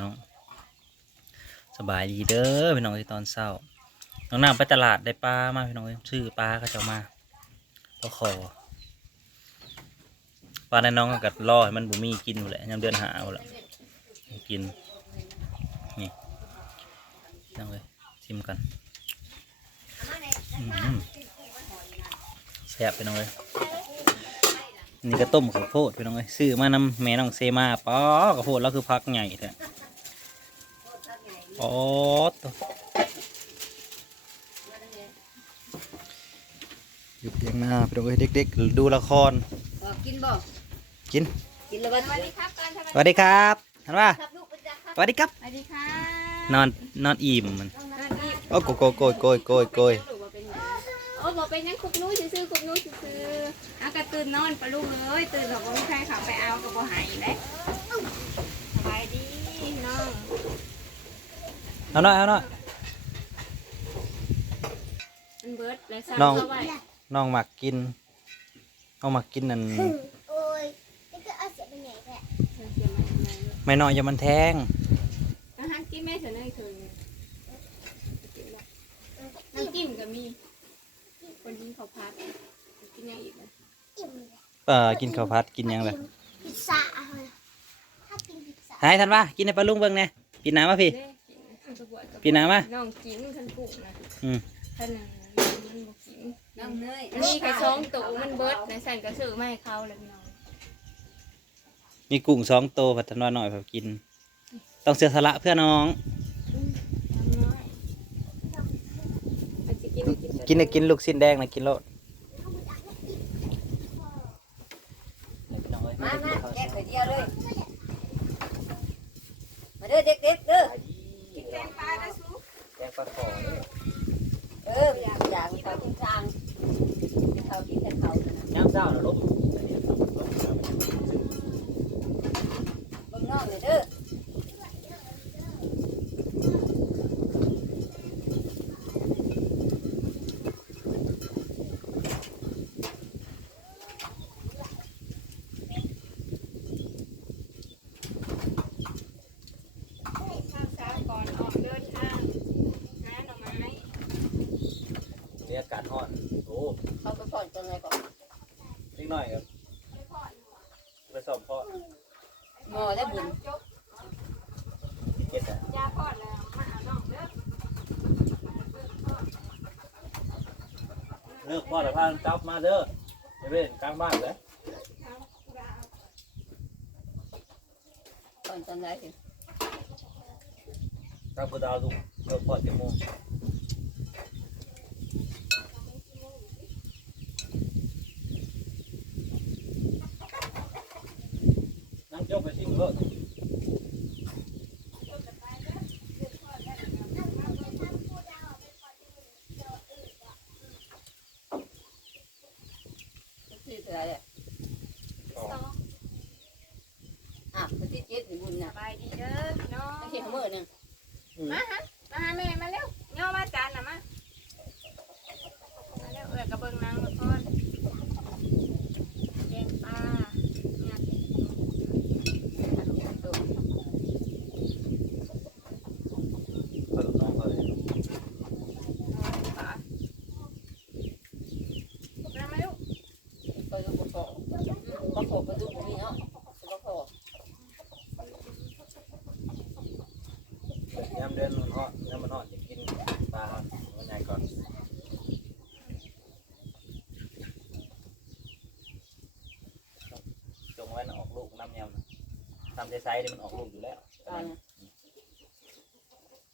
น้องสบายดีเด้อพี่น้องที่ตอนเศร้า น้องนาไปตลาดได้ปลามาพี่น้องเอ้ยซื้อปลาก็จะเอามาปลาคอปลาในน้องก็กัดรอให้มันบุมีกินอยู่แหละยามเดือนหาเอาละกินนี่น้องเลยชิมกันแซ่บพี่น้องเลย นี่ก็ต้มข้าวโพดพี่น้องเลยซื้อมานำแม่น้องเซมาป้อข้าวโพดแล้วคือพักใหญ่แท้โอ้ตัวอยู่เพียงหน้าไปดูให้เด็กๆดูละครบอกกินบ่กินกินแล้ววันสวัสดีครับก่อนสวัสดีครับทันว่าครับลูกประจักษ์ครับสวัสดีครับสวัสดีค่ะนอนนอนอิ่มมันนั่นนี่โอ้โกโกโกยโกยโกยโกยโอ้บอกเป็นยังคุกนู้ยซื้อๆคุกนู้ยซื้อๆเอากระตื่นนอนปะลูกเอ้ยตื่นกับบ่มีใครเขาไปเอากับบ่หายเด้สบายดีน้องเอาหน่อยเอาหน่อยมันเบิดเลยสั่งน้องเอาไว้น้องหมักกินน้องหมักกินนั่นโอ้ยนี่ก็เอาเสียไปไหนแหละเพิ่นเสียมาทำไมลูกไม่น้อยอย่ามันแทงอาหารกินแม่เถอะเนยเถอะน้ำจิ้มก็มี คนกินข้าวผัดกินยังอีกนะอิ่มเลยเอ่อกินข้าวผัดกินหยังเลยพิซซ่าเอาเลยถ้ากินพิซซ่าหายทันว่ากินในปลาลุงเบิ่งแน่กินน้ำมาพี่ เด้กินอันตะบวดตะบวดกินน้ำมา น้องกินทันกุ้งนะอืม ท่านน่ะมันบอกกินน้องเนยอันนี้แค่สองตัวมันเบิดในสั่นก็ซื้อมาให้เขาเลยพี่น้องมีกุ้งสองโตวผัดทันว่าหน่อยผัดกิน ต้องเสียสละเพื่อน้อง น้องน้อยมันจะ กินนะกินลูกสิ้นแดงนะกินโลดมามาแยกเดียวเลย มาเด้อเด็กๆเด้อ แกงปลาได้ซุป แดงปลาขอ เอออย่างเขากินทางเขากินแต่เขานะ น้ำเจ้าน่ะล้ม เบิ่งนอกเลยเด้อ ข้าวเช้าก่อนออกเดินทางหาหน่อไม้ นี่อากาศร้อนโอ้เขาไปผ่อนตรงไหนก่อนนิดหน่อยครับไปสอบพ่อหมอได้บุญเก็ตอะยาพอดแล้วมาเอาน้องเด้อเลิกพ่อแต่พากันกลับมาเด้อไปเว้นกลางบ้านเลยผ่อนตรงไหนสิกลับกูดาวลูกเลิกพ่อเจ็ดโมง จกไปชิมเลิกที่เท่าไหร่อะคนที่เจ็ดนี่บุญน่ะบายดีเด้อน้องไม่ใช่มือหนึ่งมาฮะมาหาแม่มาเร็วย่อมาจานน่ะมามาเร็วเอ้ยกระเบื้องนางละก่อนแกงปลาเนี่ย ขนมตัว เขาลูกน้องเขาเลย ปลาน้ำมาเร็ว ไปดูกระโปงกระโปงไปดูนี่เนาะกระโปง ยามเดือนมันฮอดยามมันฮอดจะกินปลาครับมันใหญ่ก่อนจงไว้นะออกลูกน้ำยำนะทำไซส์ๆนี่มันออกลูกอยู่แล้วตอน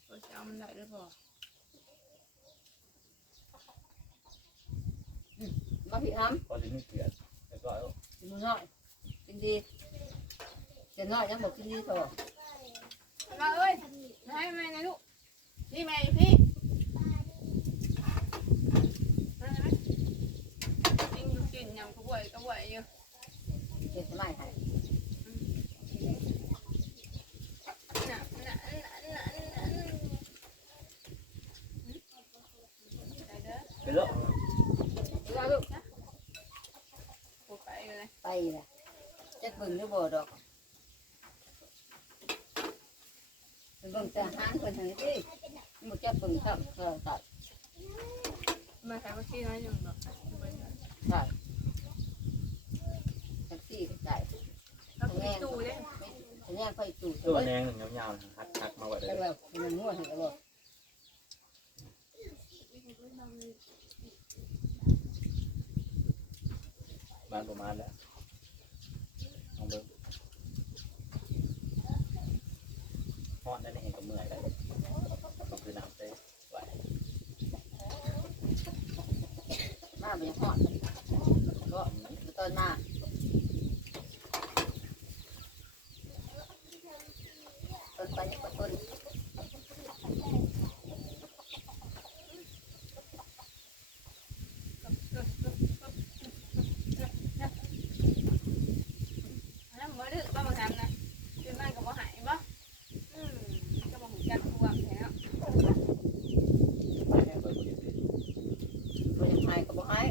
เราจะเอามันได้หรือเปล่ามาพี่อ้ำพอถึงนี่เกลือแล้วก็เอากินน้อยกินดีจะน้อยยังบอกกินดีเถอะ มาเอ้ยให้แม่นะลูกนี่แม่อยู่พี่มาไหมกินอยู่กินยำกระบวยกระบวยอยู่เก็บสมัยให้น่ะน่ะน่ะน่ะน่ะไปเด้อไปแล้วแล้วลูกกูไปเลยไปละจะบึงหรือบ่ดอก เบิ่งแต่หางคนทางนี้สิมันจะเบิ่งซ้ำเออตัดมาใช้วัคซีนน้อยยังแบบตัดแท็กซี่ก็จ่ายเราไปดูเลยสัญญาณไฟตู่ตัวแดงยาวๆหักหักมาไว้เลแล้วยมันง่วงให้ตลอดบ้านประมาณแล้วลองเบิ่ง อนได้ในเห็นกับเมื่อยแล้วก็คือน้ำเต้ไหวน้ำไม่หอนก็ตอนมาตอนไปนี่ก็ต้น แล้วมือดื้อบ้ามาทำนะคือมันก็บ่หายบ่อืมก็บ่หูจักควงแล้ว แม่เปิดบริษัท มันยังหายก็บ่หาย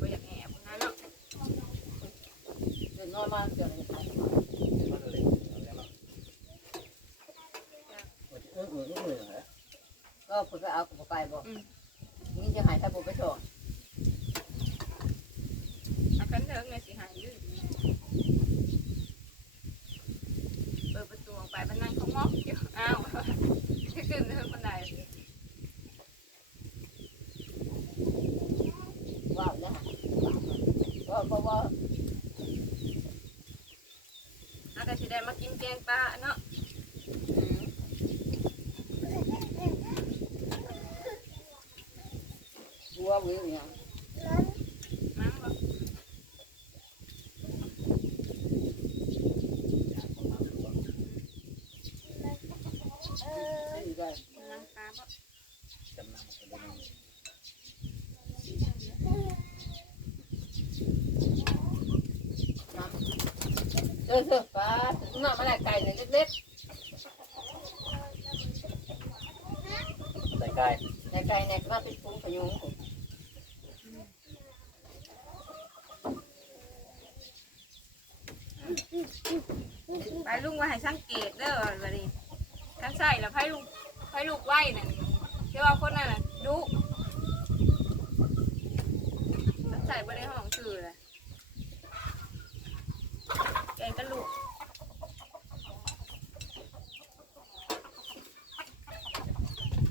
บ่อยากแอบนะเนาะ เดินน้อยมาเดี๋ยวจะหาย มันเลยแล้วเนาะเออเออเออเหรอ ก็ เพิ่นก็เอาก็ไปบ่นี่จะหายถ้าบ่ไปชออากันเถิงเนี่ยสิหายดื้อเปิดประตูออกไปมันนั่งเขามอกเดี๋ยวอ้าวขึ้นเถิงบันไดว้าวนะว่าเพราะว่าอาก็สิได้มากินแกงปลาเนาะ บัววิวเนี่ยมั้งบ่ซื้อได้นั่งปลาบ่จำนำ ไปเลยเออเออป้าถึงมามาได้ไก่เนี่ยเล็กใส่ไก่ๆในไก่เนี่ยมาเป็นพุงว่าให้สังเกตเด้อบัดนี้ท่านใส่แล้วไผลูกไผลูกไหวนั่ะเชื่อว่าคนนั้นน่ะดุท่านใส่บ่ได้ห้องชื่อเลยแกงกะลูก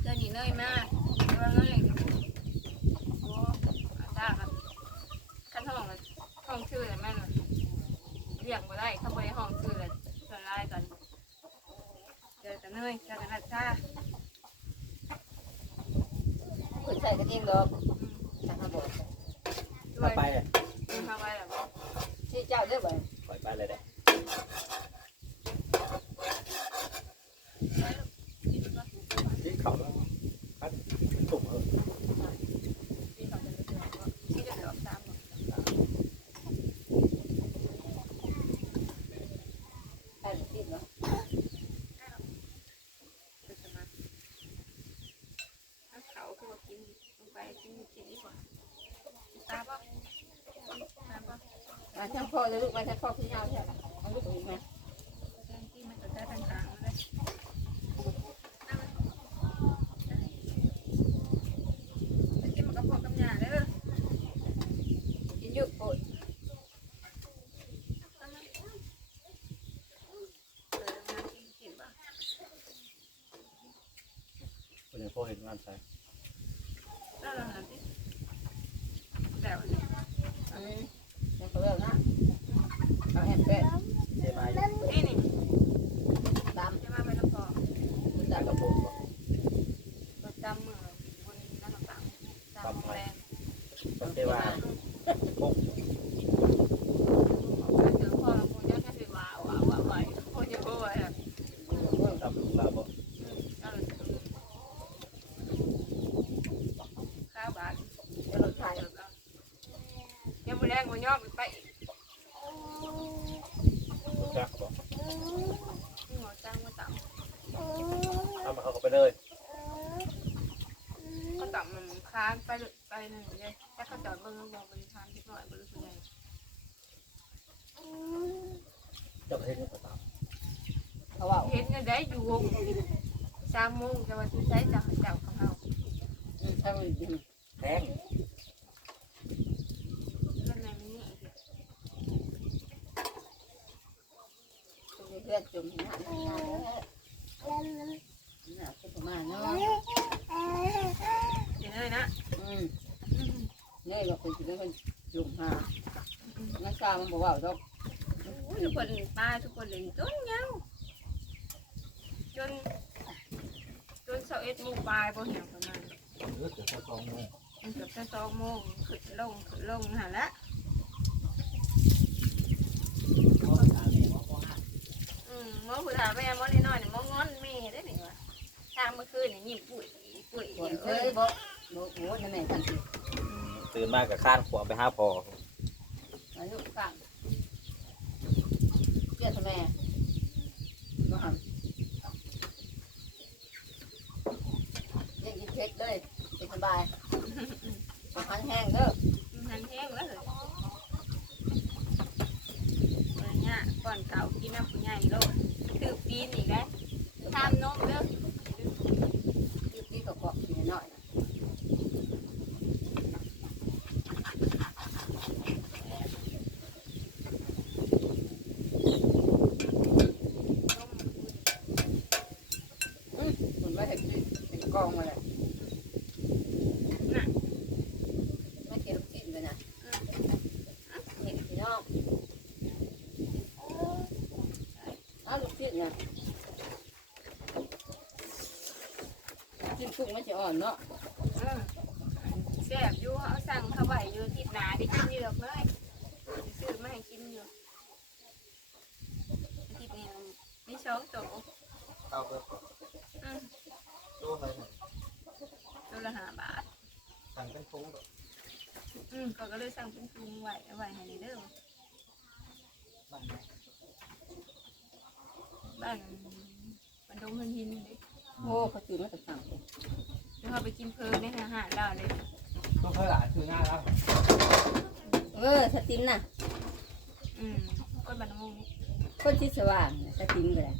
เจ้านี่เนยมากแต่ว่าเนยอย่างเดียวโอ้อาตาครับขั้นห้องเลยห้องชื่อเลยแม่นเลยเรียกบ่ได้เข้าไปห้องชื่อเลยละลายกันเจอแต่เนยเจอแต่อาตา คุณใส่ กันเองดอกทางเขาบอกด้วถ้ายไปเลยเข้าไปแบบชี้เจ้าเด้อบ่ ปล่อยไปเลยเด้ ที่เขาแล้วพัดตุ่มเออ ที่เขาจะเลือกที่จะเลือกตาม ใช่กินเนาะ คือจะมาเขาคือว่ากินลงไปกินกินดีกว่าตาบ่ตาบ่ มาทางพ่อเลยลูกมาทางพ่อพี่ยาวใช่ไหมลูกอีกไหม แกงกินมันจะได้ทางกลางเลยไปกินมันกับพ่อกับยาเด้อ กินยุโอ้ย เออมากินกินบ่ คนยังพอเห็นงานใส่ แล้วเราหาที่แต่ อันนี้ยังเขาเลิกนะเอาแอนเป็ด เจ๊มาอยู่ นี่นี่ ตาม จะมาไปน้ำพอ คุณ จา ตาก กระโปรงบ่ ประจำมือบนน้ำต่างตามแรง ก็เจ๊ว่าพก เจอพ่อคงจะแค่สิว่าว่าว่าว่าโคตรโคตรอะ ทำลูกเราบ่ ข้าวบาท จะรถไทย ยังไม่แรงมันย่อมไปลูกจักบ่หมอจ้างมาต่ทำมาเขาก็ไปเลยำก็ต่ำมันค้านไปไปหนึ่งเลยถ้าเขาจอดเบิ้งมองบริษัทนิดหน่อยบริษัทใหญ่เจ้าประเทศนี้ก็ตามเขาว่าเห็นกันได้อยู่วงสามโมงจะว่าที่ใช้จากเจ้าของเราอืมถ้ามันดีแพง เรื่องในนี้ เพื่อนจุ่มหน้าหน้า แล้วมัน หน้าขึ้นมาเนาะ เดี๋ยวเลยนะ อืมนี่เราเป็นคนจุ่มหา นักกามันบอกว่าดอกทุกคนป้าทุกคนเล่นจนเงาจนจนเสาเอ็ดโมงปลายบ่เหี่ยวประมาณเออเดี๋ยวเขาสองโมงมันเกือบจะสองโมงขึ้นลงขึ้นลงหันละเขาถามเองว่าพ่อห้าอืมหมอผู้ถามแม่หมอน้อยๆเนี่ยหมองอนแม่ได้หนิวะทางเมื่อคืนเนี่ยยิ้มปุ๋ยปุ๋ยคนเยเคอะยบอกบอกโอ้ยนั่นแม่ทันทีตื่นมากับข้านขวบไปห้าพออายุกลาง เกี่ยทำไมมาหันเล่นกินเพชรเลยเป็นสบายอาหารแห้งเด้อหันแห้งแล้วเหรออะไรเงี้ยก่อนเก่ากินน้ำผู้ใหญ่โลดตืบปีนอีกแล้วทำนมเด้อ ที่ที่เขาบอกกินหน่อยนะ นม มันไม่เห็นที่เป็นกองมาเลย น่ะ ไม่เกี่ยวกับกินเลยนะเห็น พี่น้องอ้าวลูกศิษย์นะกินกุ้งไม่จะอ่อนเนาะอืมแซ่บอยู่เขาสั่งเขาไหวอยู่ทิศหนาได้กินอยู่ดอกเลยซื้อมาให้กินอยู่ทิศนี้มีสองตัวเข้าเพิ่มอืมตู้อะไรเนี่ยตัวละห้าบาทสั่งเป็นฟุ้งอืมเขาก็เลยสั่งเป็นถุงไหวเอาไหวให้เด้อ บ้านไหนบ้านมันดงเงินหินนี่โอ้เขาตื่นมาแต่สั่งเดี๋ยวเขาไปกินเพลินในอาหารเราเลยตู้เคยหลานคือง่ายแล้วเออสติมน่ะ อืมก้นบันงงนี่คนที่สว่างน่ะสติมก็ได้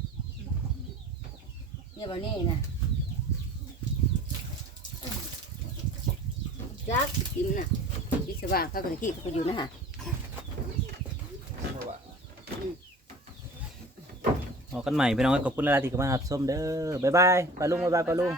เนี่ยวันนี้นะจักสติมน่ะที่สว่างเขาก็ที่เขาก็อยู่นะฮะ ออกกันใหม่พี่น้องขอบคุณหลายๆที่เข้ามารับชมเด้อบ๊ายบายปลาลุงบ๊ายบายปลาลุง